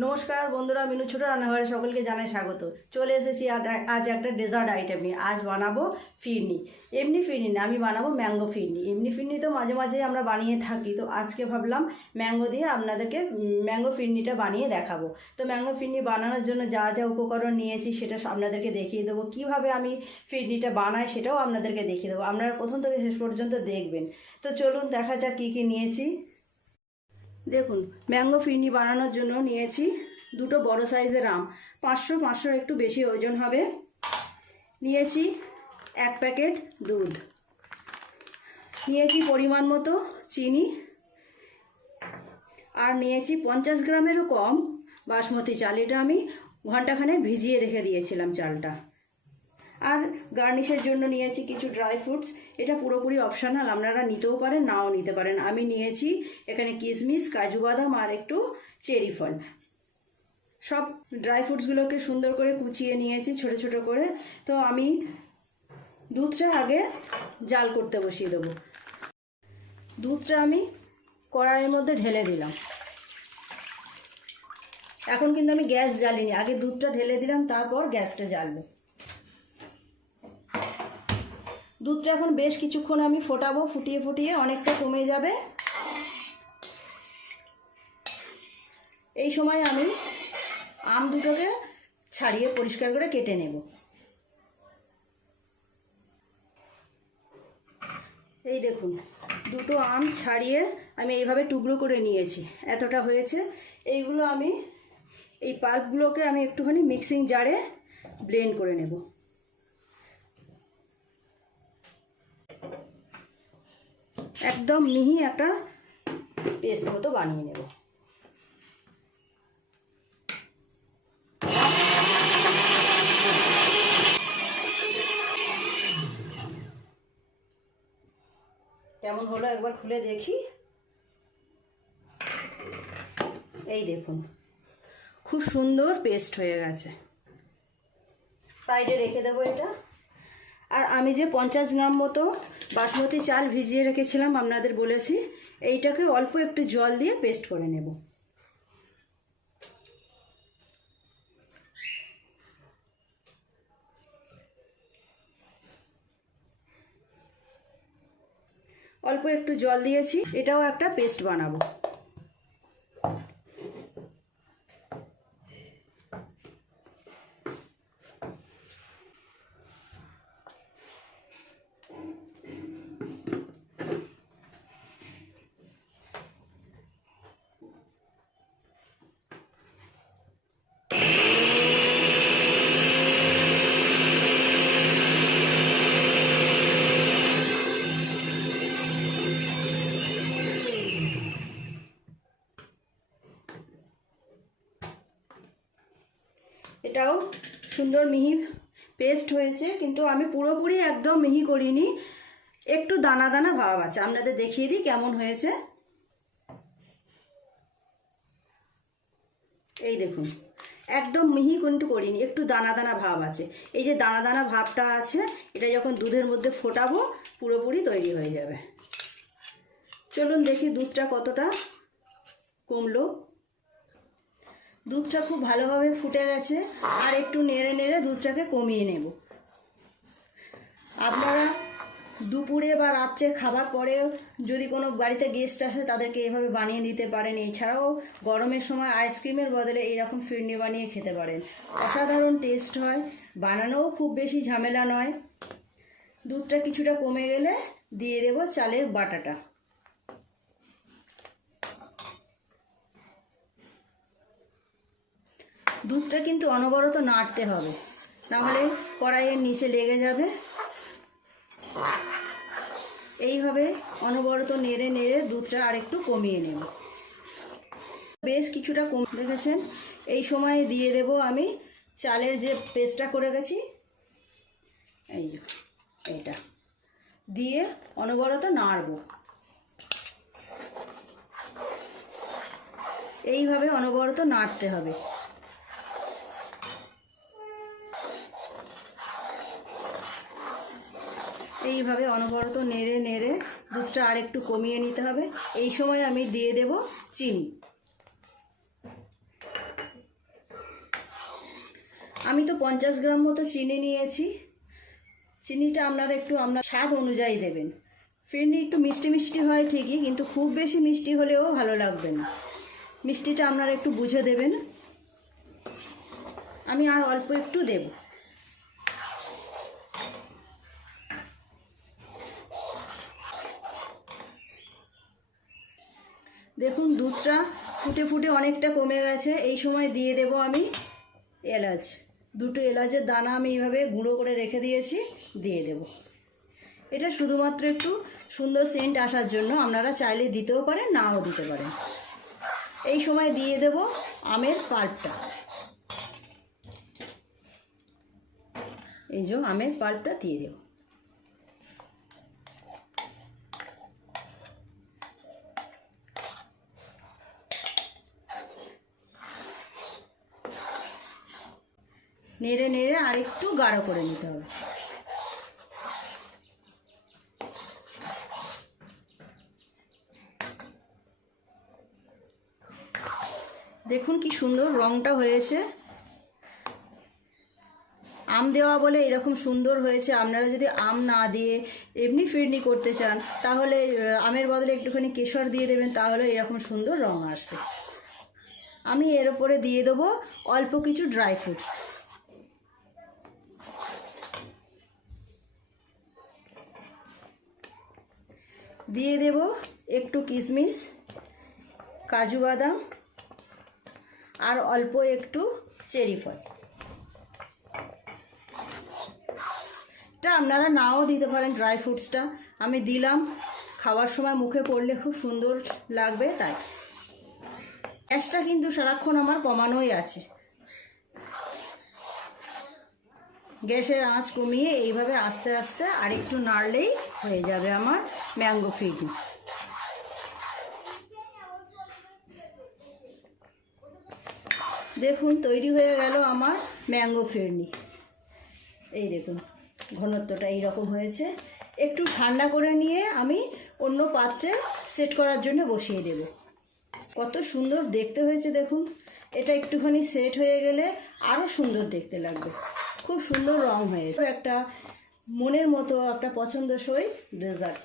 নমস্কার বন্ধুরা, মিনু ছোটো রান্নাঘরে সকলকে জানাই স্বাগত। চলে এসেছি আজ- একটা ডেজার্ট আইটেম নিয়ে। আজ বানাবো ফিরনি। এমনি ফিরনি না, আমি বানাবো ম্যাঙ্গো ফিরনি। এমনি ফিরনি তো মাঝে মাঝে আমরা বানিয়ে থাকি, তো আজকে ভাবলাম ম্যাঙ্গো দিয়ে আপনাদেরকে ম্যাঙ্গো ফিরনিটা বানিয়ে দেখাবো। তো ম্যাঙ্গো ফিরনি বানানোর জন্য যা যা উপকরণ নিয়েছি সেটা আপনাদেরকে দেখিয়ে দেবো। কীভাবে আমি ফিরনিটা বানাই সেটাও আপনাদেরকে দেখিয়ে দেবো। আপনারা প্রথম থেকে শেষ পর্যন্ত দেখবেন। তো চলুন দেখা যাক কী কী নিয়েছি। দেখুন ম্যাঙ্গো ফিরনি বানানোর জন্য নিয়েছি দুটো বড় সাইজের আম। পাঁচশো পাঁচশোর একটু বেশি ওজন হবে। নিয়েছি এক প্যাকেট দুধ। নিয়েছি পরিমাণ মতো চিনি। আর নিয়েছি পঞ্চাশ গ্রামেরও কম বাসমতি চাল। এটা আমি ঘন্টাখানে ভিজিয়ে রেখে দিয়েছিলাম চালটা। আর গার্নিশের জন্য নিয়েছি কিছু ড্রাই ফ্রুটস এটা পুরোপুরি অপশানাল আপনারা নিতেও পারেন, নাও নিতে পারেন। আমি নিয়েছি এখানে কিশমিশ কাজু বাদাম আর একটু চেরি ফল। সব ড্রাই ফ্রুটসগুলোকে সুন্দর করে কুচিয়ে নিয়েছি ছোট ছোট করে। তো আমি দুধটা আগে জাল করতে বসিয়ে দেবো। দুধটা আমি কড়াইয়ের মধ্যে ঢেলে দিলাম। এখন কিন্তু আমি গ্যাস জ্বালিনি, আগে দুধটা ঢেলে দিলাম, তারপর গ্যাসটা জ্বালবো। দুধটা এখন বেশ কিছুক্ষণ আমি ফোটাবো, ফুটিয়ে ফুটিয়ে অনেকটা কমে যাবে। এই সময় আমি আম দুটোকে ছাড়িয়ে পরিষ্কার করে কেটে নেব। এই দেখুন, দুটো আম ছাড়িয়ে আমি এইভাবে টুকরো করে নিয়েছি, এতটা হয়েছে। এইগুলো আমি, এই পাল্পগুলোকে আমি একটুখানি মিক্সিং জারে ব্লেন্ড করে নেব। একদম মিহি একটা পেস্ট মতো বানিয়ে নেব। কেমন হলো একবার খুলে দেখি। এই দেখুন, খুব সুন্দর পেস্ট হয়ে গেছে। সাইডে রেখে দেবো এটা। আর আমি যে পঞ্চাশ গ্রাম মতো বাসমতি চাল ভিজিয়ে রেখেছিলাম, আপনাদের বলেছি। এইটাকে অল্প একটু জল দিয়ে পেস্ট করে নেব। অল্প একটু জল দিয়েছি, এটাও একটা পেস্ট বানাবো। এটাও সুন্দর মিহি পেস্ট হয়েছে, কিন্তু আমি পুরোপুরি একদম মিহি করিনি। একটু দানা দানা ভাব আছে, আপনাদের দেখিয়ে দিই কেমন হয়েছে। এই দেখুন, একদম মিহি কিন্তু করিনি, একটু দানা দানা ভাব আছে। এই যে দানা দানা ভাবটা আছে, এটা যখন দুধের মধ্যে ফোটাবো, পুরোপুরি তৈরি হয়ে যাবে। চলুন দেখি দুধটা কতটা কমলো। দুধটা খুব ভালোভাবে ফুটে গেছে, আর একটু নেড়ে নেড়ে দুধটাকে কমিয়ে নেব। আপনারা দুপুরে বা রাত্রে খাবার পরে যদি কোনো বাড়িতে গেস্ট আসে, তাদেরকে এভাবে বানিয়ে দিতে পারেন। এছাড়াও গরমের সময় আইসক্রিমের বদলে এইরকম ফিরনি বানিয়ে খেতে পারেন। অসাধারণ টেস্ট হয়। বানানোও খুব বেশি ঝামেলা নয়। দুধটা কিছুটা কমে গেলে দিয়ে দেব চালের বাটাটা। দুধটা কিন্তু অনবরত নাড়তে হবে। নাহলে কড়াইয়ের নিচে লেগে যাবে। এইভাবে অনবরত নেড়ে নেড়ে দুধটা আরেকটু কমিয়ে নেব। বেশ কিছুটা কম দেখেছেন এই সময় দিয়ে দেব আমি চালের যে পেস্টটা করে গেছি, এই এইটা। দিয়ে অনবরত নাড়বো। এইভাবে অনবরত নাড়তে হবে। এইভাবে অনবরত নেড়ে নেড়ে দুধটা আর একটু কমিয়ে নিতে হবে। এই সময় আমি দিয়ে দেব চিনি। আমি তো পঞ্চাশ গ্রাম মতো চিনি নিয়েছি। চিনিটা আপনারা একটু আপনার স্বাদ অনুযায়ী দেবেন। ফিরনি একটু মিষ্টি মিষ্টি হয় ঠিকই, কিন্তু খুব বেশি মিষ্টি হলেও ভালো লাগবে না। মিষ্টিটা আপনারা একটু বুঝে দেবেন। আমি আর অল্প একটু দেব। দেখুন, দুধটা ফুটে ফুটে অনেকটা কমে গেছে। এই সময় দিয়ে দেব আমি এলাচ। দুটো এলাচের দানা আমি এইভাবে গুঁড়ো করে রেখে দিয়েছি, দিয়ে দেব। এটা শুধুমাত্র একটু সুন্দর সেন্ট আসার জন্য আপনারা চাইলে দিতেও পারেন, নাও দিতে পারেন। এই সময় দিয়ে দেব আমের পাল্পটা। এই যে আমের পাল্পটা দিয়ে দেব। নেড়ে নেড়ে আর একটু গাঢ় করে নিতে হবে। দেখুন কি সুন্দর রংটা হয়েছে। আম দেওয়া বলে এরকম সুন্দর হয়েছে, আপনারা যদি আম না দিয়ে এমনি ফিরনি করতে চান, তাহলে আমের বদলে একটুখানি কেশর দিয়ে দেবেন, তাহলে এরকম সুন্দর রং আসবে। আমি এর ওপরে দিয়ে দেবো অল্প কিছু ড্রাই ফ্রুটস দিয়ে দেব একটু কিশমিশ, কাজু বাদাম, আর অল্প একটু চেরি ফল। এটা আপনারা নাও দিতে পারেন ড্রাই ফ্রুটসটা। আমি দিলাম, খাওয়ার সময় মুখে পড়লে খুব সুন্দর লাগবে তাই। গ্যাসটা কিন্তু সারাক্ষণ আমার কমানোই আছে। গ্যাসের আঁচ কমিয়ে এইভাবে আস্তে আস্তে আর একটু নাড়লেই হয়ে যাবে আমার ম্যাঙ্গো ফিডি। দেখুন, তৈরি হয়ে গেল আমার ম্যাঙ্গো ফিরনি। এই দেখুন, ঘনত্বটা এইরকম হয়েছে। একটু ঠান্ডা করে নিয়ে আমি অন্য পাত্রে সেট করার জন্য বসিয়ে দেব। কত সুন্দর দেখতে হয়েছে, দেখুন। এটা একটুখানি সেট হয়ে গেলে আরও সুন্দর দেখতে লাগবে। খুব সুন্দর রং হয়েছে। একটা মনের মতো, একটা পছন্দসই ডেজার্ট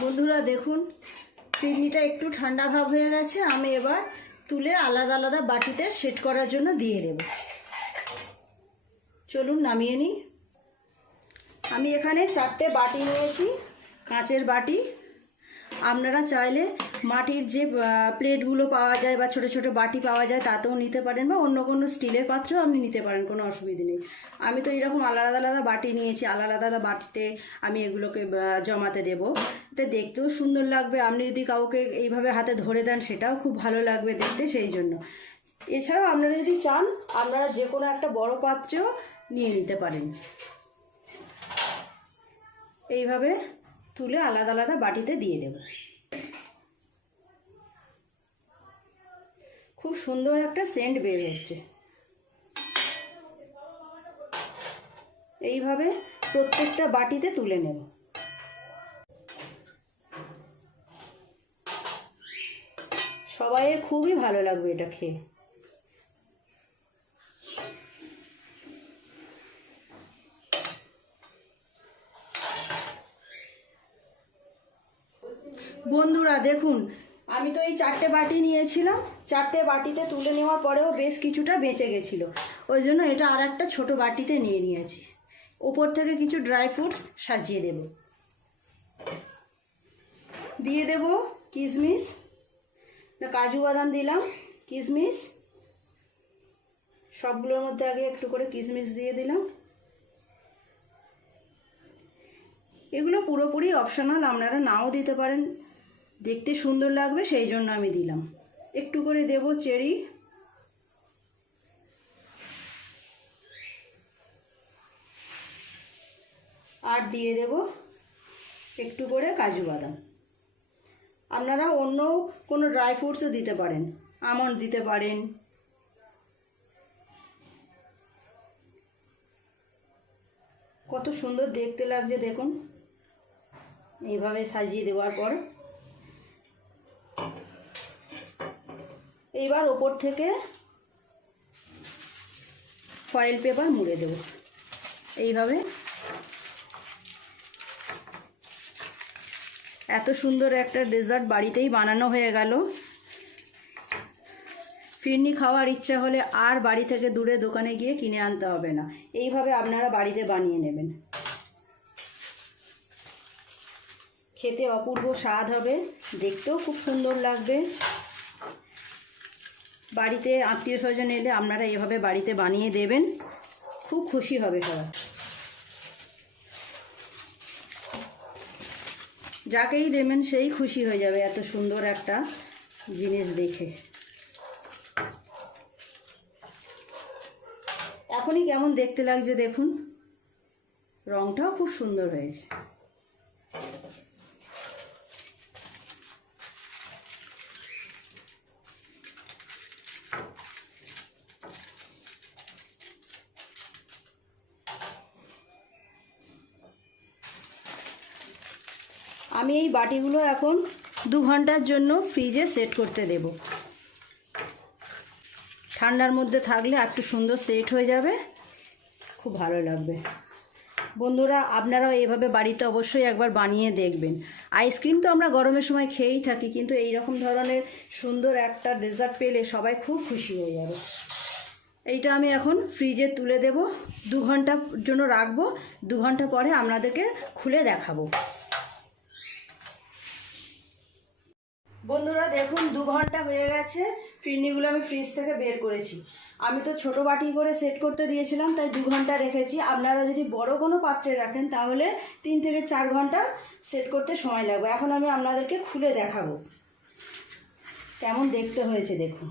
বন্ধুরা, দেখুন ফিরনিটা একটু ঠান্ডা ভাব হয়ে গেছে। আমি এবার তুলে আলাদা আলাদা বাটিতে সেট করার জন্য দিয়ে দেব। চলুন, নামিয়ে নিই। আমি এখানে চারটে বাটি নিয়েছি, কাঁচের বাটি। আপনারা চাইলে মাটির যে প্লেটগুলো পাওয়া যায় বা ছোট ছোট বাটি পাওয়া যায় তাতেও নিতে পারেন বা অন্য কোনো স্টিলের পাত্রেও আপনি নিতে পারেন, কোনো অসুবিধে নেই। আমি তো এরকম আলাদা আলাদা বাটি নিয়েছি, আলাদা আলাদা বাটিতে আমি এগুলোকে জমাতে দেব। এতে দেখতেও সুন্দর লাগবে, আপনি যদি কাউকে এইভাবে হাতে ধরে দেন সেটাও খুব ভালো লাগবে দেখতে সেই জন্য। এছাড়াও আপনারা যদি চান, আপনারা যে কোনো একটা বড় পাত্রেও নিয়ে নিতে পারেন। এইভাবে তুলে আলাদা আলাদা বাটিতে দিয়ে দেব। খুব সুন্দর একটা সেন্ট বের হচ্ছে। এইভাবে প্রত্যেকটা বাটিতে তুলে নেব। সবাইয়ের খুবই ভালো লাগবে এটা খেয়ে। বন্ধুরা, দেখুন, আমি তো এই চারটে বাটি নিয়েছিলাম। চারটে বাটিতে তুলে নেওয়ার পরেও বেশ কিছুটা বেঁচে গেছিল। ওই জন্য এটা আর একটা ছোটো বাটিতে নিয়ে নিয়েছি। ওপর থেকে কিছু ড্রাই ফ্রুটস সাজিয়ে দেব। দিয়ে দেব কিশমিশ না, কাজু বাদাম দিলাম কিশমিশ সবগুলোর মধ্যে আগে একটু করে কিশমিশ দিয়ে দিলাম। এগুলো পুরোপুরি অপশনাল আপনারা নাও দিতে পারেন। দেখতে সুন্দর লাগবে, সেই জন্য আমি দিলাম। একটু করে দেব চেরি। আর দিয়ে দেব একটু করে কাজু বাদাম। আপনারা অন্য কোনো ড্রাই ফ্রুটসও দিতে পারেন, আমন্ড দিতে পারেন। কত সুন্দর দেখতে লাগছে, দেখুন। এইভাবে সাজিয়ে দেওয়ার পর এইবার ওপর থেকে ফয়েল পেপার মুড়ে দেব। এইভাবে। এত সুন্দর একটা ডেজার্ট বাড়িতেই বানানো হয়ে গেল। ফিরনি খাওয়ার ইচ্ছা হলে আর বাড়ি থেকে দূরে দোকানে গিয়ে কিনে আনতে হবে না। এইভাবে আপনারা বাড়িতে বানিয়ে নেবেন। খেতে অপূর্ব স্বাদ হবে। দেখতেও খুব সুন্দর লাগবে। বাড়িতে আত্মীয় স্বজন এলে আপনারা এভাবে বাড়িতে বানিয়ে দেবেন। খুব খুশি হবে সবাই। যাকেই দেবেন সেই খুশি হয়ে যাবে এত সুন্দর একটা জিনিস দেখে। এখনই কেমন দেখতে লাগছে দেখুন। রংটাও খুব সুন্দর হয়েছে। আমি এই বাটিগুলো এখন দু ঘণ্টার জন্য ফ্রিজে সেট করতে দেব। ঠান্ডার মধ্যে থাকলে একটু সুন্দর সেট হয়ে যাবে। খুব ভালো লাগবে। বন্ধুরা, আপনারাও এইভাবে বাড়িতে অবশ্যই একবার বানিয়ে দেখবেন। আইসক্রিম তো আমরা গরমের সময় খেয়েই থাকি, কিন্তু এই রকম ধরনের সুন্দর একটা ডেজার্ট পেলে সবাই খুব খুশি হয়ে যাবে। এইটা আমি এখন ফ্রিজে তুলে দেব। দু ঘণ্টার জন্য রাখব। দু ঘণ্টা পরে আপনাদেরকে খুলে দেখাবো। বন্ধুরা, দেখুন, দু ঘণ্টা হয়ে গেছে। ফিরনিগুলো আমি ফ্রিজ থেকে বের করেছি। আমি তো ছোট বাটি করে সেট করতে দিয়েছিলাম, তাই দু ঘণ্টা রেখেছি। আপনারা যদি বড় কোনো পাত্রে রাখেন, তাহলে তিন থেকে চার ঘণ্টা সেট করতে সময় লাগবে। এখন আমি আপনাদেরকে খুলে দেখাবো। কেমন দেখতে হয়েছে, দেখুন।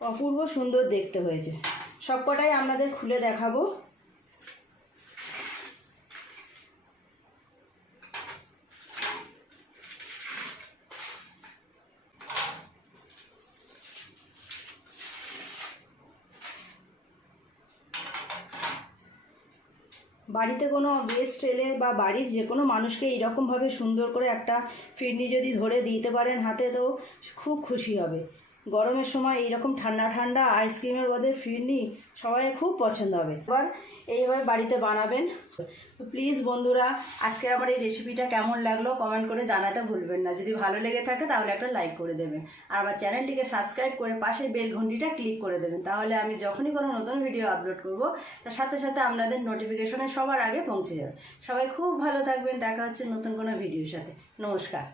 অপূর্ব সুন্দর দেখতে হয়েছে। সবকটাই আপনাদের খুলে দেখাবো। বাড়িতে কোনো গেস্ট এলে বা বাড়ির যে কোনো মানুষকে এইরকমভাবে সুন্দর করে একটা ফিরনি যদি ধরে দিতে পারেন হাতে, তো খুব খুশি হবে। গরমের সময় এইরকম ঠান্ডা ঠান্ডা আইসক্রিমের মধ্যে ফিরনি সবাই খুব পছন্দ হবে। এবার এইভাবে বাড়িতে বানাবেন। প্লিজ বন্ধুরা, আজকের আমার এই রেসিপিটা কেমন লাগল কমেন্ট করে জানাতে ভুলবেন না। যদি ভালো লেগে থাকে তাহলে একটা লাইক করে দেবেন। আর আমার চ্যানেলটিকে সাবস্ক্রাইব করে পাশে বেল ঘন্টিটা ক্লিক করে দেবেন। তাহলে আমি যখনই কোনো নতুন ভিডিও আপলোড করব, তার সাথে সাথে আপনাদের নোটিফিকেশনে সবার আগে পৌঁছে যাবে। সবাই খুব ভালো থাকবেন। দেখা হচ্ছে নতুন কোনো ভিডিওর সাথে। নমস্কার।